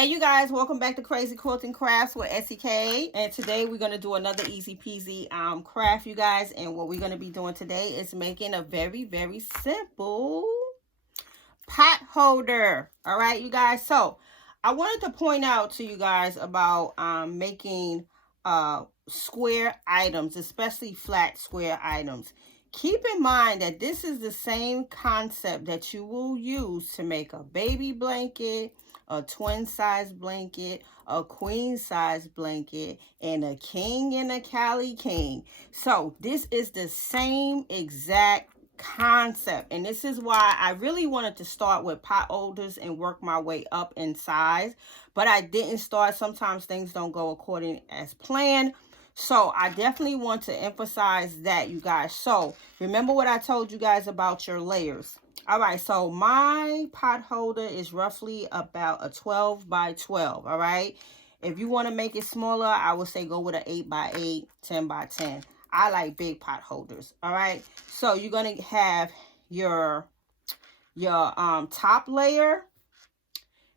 Hey you guys, welcome back to Crazy Quilting Crafts with SEK. And today we're going to do another easy peasy craft, you guys. And what we're going to be doing today is making a very simple pot holder. All right, you guys. So I wanted to point out to you guys about making square items, especially flat square items. Keep in mind that this is the same concept that you will use to make a baby blanket, a twin size blanket, a queen size blanket, and a king and a Cali king. So this is the same exact concept, and this is why I really wanted to start with pot holders and work my way up in size, but I didn't start. Sometimes things don't go according as planned. So I definitely want to emphasize that, you guys. So remember what I told you guys about your layers. All right, so my pot holder is roughly about a 12 by 12, all right? If you want to make it smaller, I would say go with an 8 by 8, 10 by 10. I like big pot holders, all right? So you're going to have your top layer,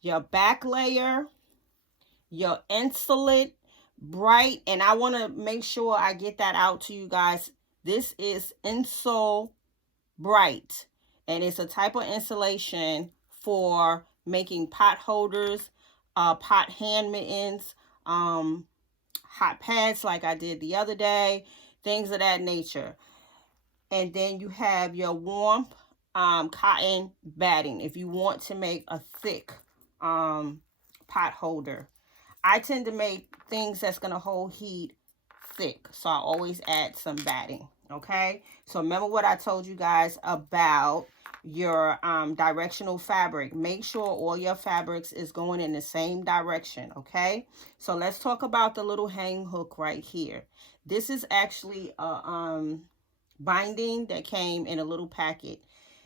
your back layer, your insulate, bright, and I want to make sure I get that out to you guys. This is Insole Bright, and it's a type of insulation for making pot holders, pot hand mittens, hot pads like I did the other day, things of that nature. And then you have your warm cotton batting if you want to make a thick pot holder. I tend to make things that's going to hold heat thick, so I always add some batting, okay? So remember what I told you guys about your directional fabric. Make sure all your fabrics is going in the same direction, okay? So let's talk about the little hang hook right here. This is actually a binding that came in a little packet.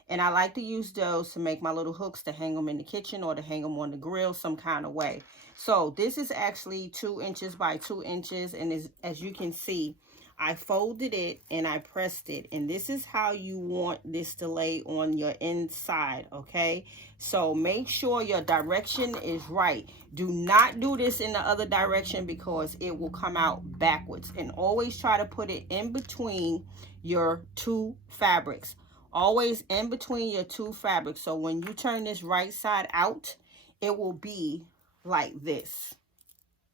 And I like to use those to make my little hooks to hang them in the kitchen or to hang them on the grill some kind of way. So this is actually 2 inches by 2 inches. And as you can see, I folded it and I pressed it. And this is how you want this to lay on your inside, okay? So make sure your direction is right. Do not do this in the other direction because it will come out backwards. And always try to put it in between your two fabrics. Always in between your two fabrics. So when you turn this right side out, it will be like this.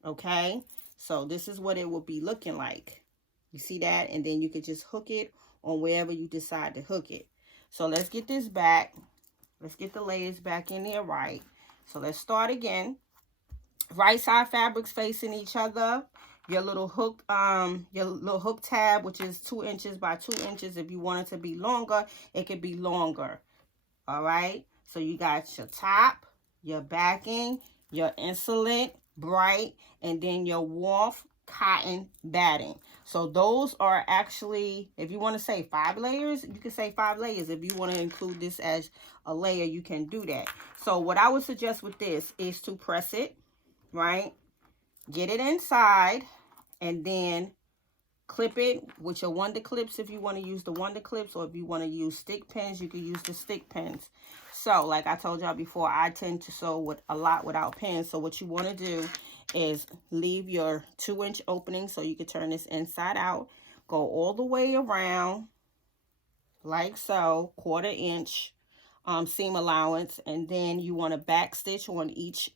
Okay? So this is what it will be looking like. You see that? And then you can just hook it on wherever you decide to hook it. So let's get this back. Let's get the layers back in there right. So let's start again. Right side fabrics facing each other. Your little hook tab, which is 2 inches by 2 inches. If you want it to be longer, it could be longer. All right. So you got your top, your backing, your insulate, bright, and then your warm cotton batting. So those are actually, if you want to say 5 layers, you can say 5 layers. If you want to include this as a layer, you can do that. So what I would suggest with this is to press it, right? Get it inside. And then clip it with your Wonder Clips if you want to use the Wonder Clips, or if you want to use stick pins, you can use the stick pins. So like I told y'all before, I tend to sew with a lot without pins. So what you want to do is leave your 2-inch opening so you can turn this inside out. Go all the way around like so, 1/4 inch seam allowance, and then you want to back stitch on each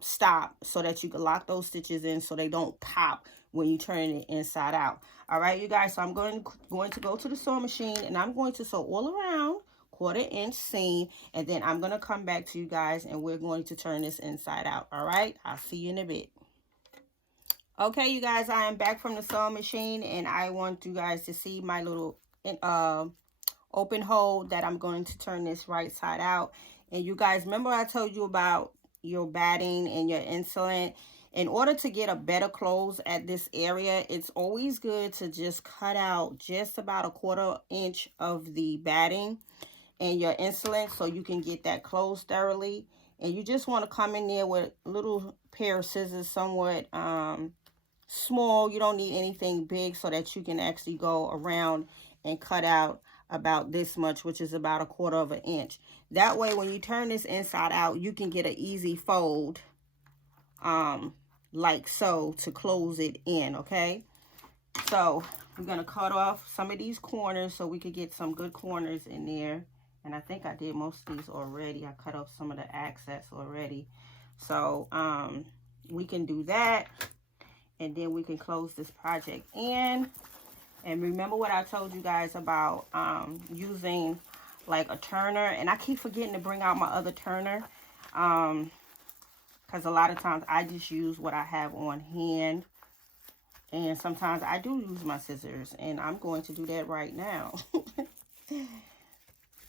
stop so that you can lock those stitches in so they don't pop when you turn it inside out. All right, you guys, so I'm going to go to the sewing machine and I'm going to sew all around 1/4 inch seam, and then I'm going to come back to you guys and we're going to turn this inside out. All right, I'll see you in a bit. Okay, you guys, I am back from the sewing machine and I want you guys to see my little open hole that I'm going to turn this right side out. And you guys, remember I told you about your batting and your insulate? In order to get a better close at this area, it's always good to just cut out just about a 1/4 inch of the batting and your insulate so you can get that closed thoroughly. And you just want to come in there with a little pair of scissors, somewhat small. You don't need anything big, so that you can actually go around and cut out about this much, which is about 1/4 of an inch. That way, when you turn this inside out, you can get an easy fold, like so, to close it in, okay? So we're going to cut off some of these corners so we could get some good corners in there. And I think I did most of these already. I cut off some of the access already. So we can do that. And then we can close this project in. And remember what I told you guys about using like a turner. And I keep forgetting to bring out my other turner. Because a lot of times I just use what I have on hand. And sometimes I do use my scissors. And I'm going to do that right now.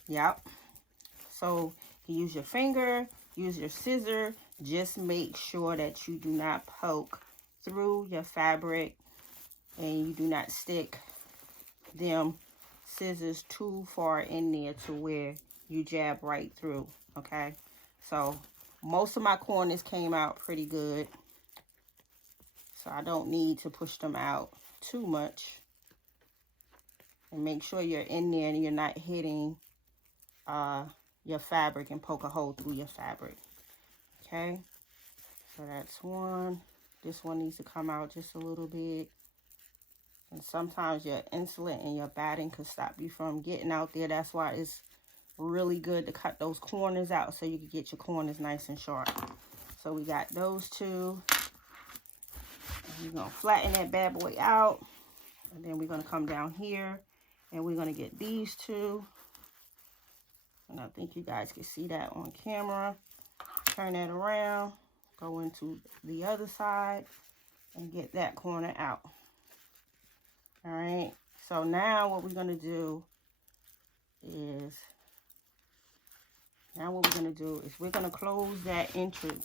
Yep. So you use your finger, use your scissor. Just make sure that you do not poke through your fabric. And you do not stick them scissors too far in there to where you jab right through. Okay. So most of my corners came out pretty good. So I don't need to push them out too much. And make sure you're in there and you're not hitting your fabric and poke a hole through your fabric. Okay. So that's one. This one needs to come out just a little bit. And sometimes your insulin and your batting could stop you from getting out there. That's why it's really good to cut those corners out so you can get your corners nice and sharp. So we got those two. We're going to flatten that bad boy out. And then we're going to come down here. And we're going to get these two. And I think you guys can see that on camera. Turn that around. Go into the other side. And get that corner out. Alright. So now what we're going to do is... we're going to close that entrance.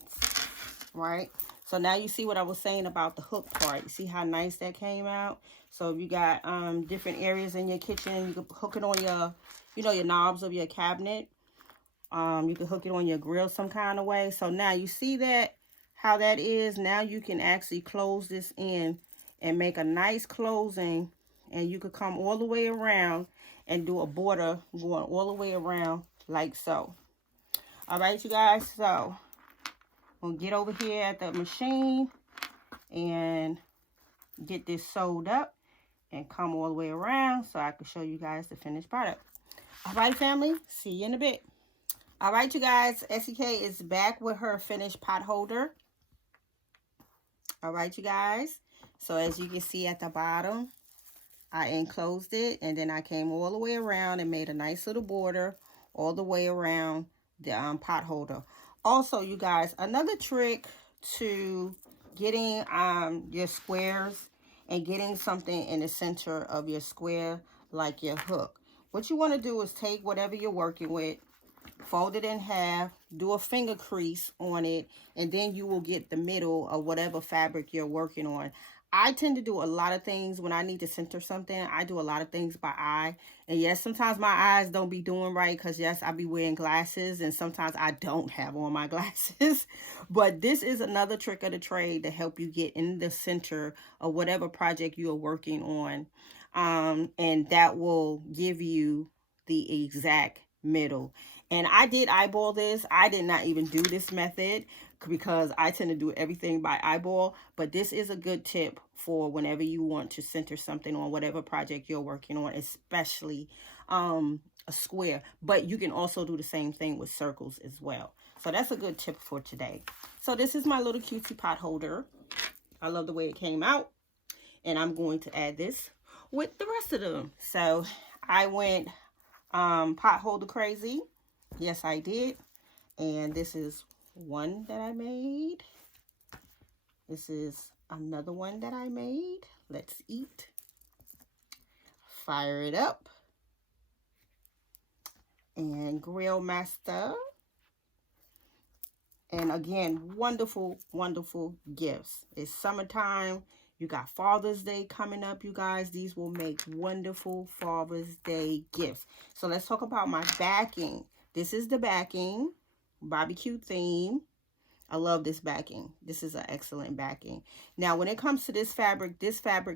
Right? So now you see what I was saying about the hook part. You see how nice that came out? So if you got different areas in your kitchen, you can hook it on your, your knobs of your cabinet. You can hook it on your grill some kind of way. So now you see that, how that is. Now you can actually close this in and make a nice closing. And you could come all the way around and do a border going all the way around like so. All right, you guys. So we'll get over here at the machine and get this sewed up and come all the way around so I can show you guys the finished product. All right, family, see you in a bit. All right, you guys, SEK is back with her finished pot holder. All right, you guys. So as you can see at the bottom, I enclosed it and then I came all the way around and made a nice little border all the way around the pot holder. Also, you guys, another trick to getting your squares and getting something in the center of your square, like your hook. What you want to do is take whatever you're working with, fold it in half, do a finger crease on it, and then you will get the middle of whatever fabric you're working on. I tend to do a lot of things when I need to center something. I do a lot of things by eye. And yes, sometimes my eyes don't be doing right because yes, I be wearing glasses and sometimes I don't have on my glasses. But this is another trick of the trade to help you get in the center of whatever project you are working on. And that will give you the exact middle. And I did eyeball this. I did not even do this method because I tend to do everything by eyeball. But this is a good tip for whenever you want to center something on whatever project you're working on, especially a square. But you can also do the same thing with circles as well. So that's a good tip for today. So this is my little cutesy pot holder. I love the way it came out. And I'm going to add this with the rest of them. So I went pot holder crazy. Yes, I did. And this is one that I made. This is another one that I made. Let's eat. Fire it up. And Grill Master. And again, wonderful, wonderful gifts. It's summertime. You got Father's Day coming up, you guys. These will make wonderful Father's Day gifts. So let's talk about my backing. This is the backing, barbecue theme. I love this backing. This is an excellent backing. Now, when it comes to this fabric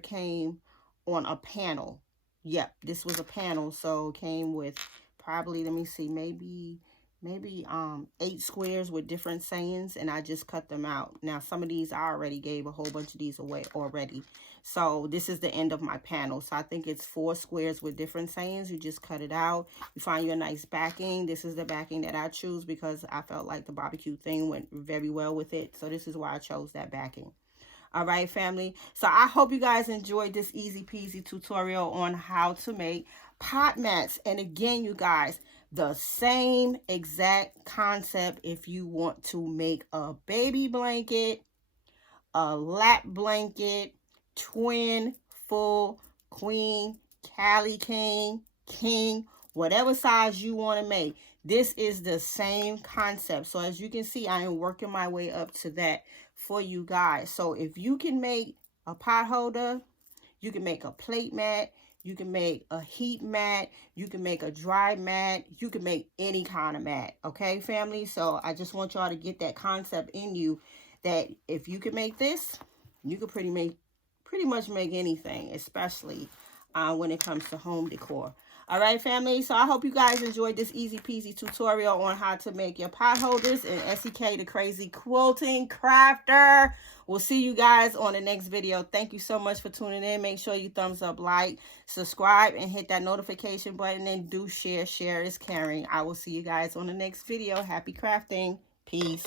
came on a panel. Yep, this was a panel, so it came with probably, let me see, maybe 8 squares with different sayings, and I just cut them out. Now some of these I already gave a whole bunch of these away already, so this is the end of my panel. So I think it's 4 squares with different sayings. You just cut it out. You find you a nice backing. This is the backing that I choose because I felt like the barbecue thing went very well with it, so this is why I chose that backing. All right, family. So I hope you guys enjoyed this easy peasy tutorial on how to make pot mats. And again, you guys, the same exact concept if you want to make a baby blanket, a lap blanket, twin, full, queen, Cali king, king, whatever size you want to make. This is the same concept. So as you can see, I am working my way up to that for you guys. So if you can make a pot holder, you can make a plate mat, you can make a heat mat, you can make a dry mat, you can make any kind of mat. Okay, family? So I just want y'all to get that concept in you that if you can make this, you can pretty much make anything, especially when it comes to home decor. All right, family. So I hope you guys enjoyed this easy peasy tutorial on how to make your pot holders. And SEK, the crazy quilting crafter. We'll see you guys on the next video. Thank you so much for tuning in. Make sure you thumbs up, like, subscribe, and hit that notification button. And do share. Share is caring. I will see you guys on the next video. Happy crafting. Peace.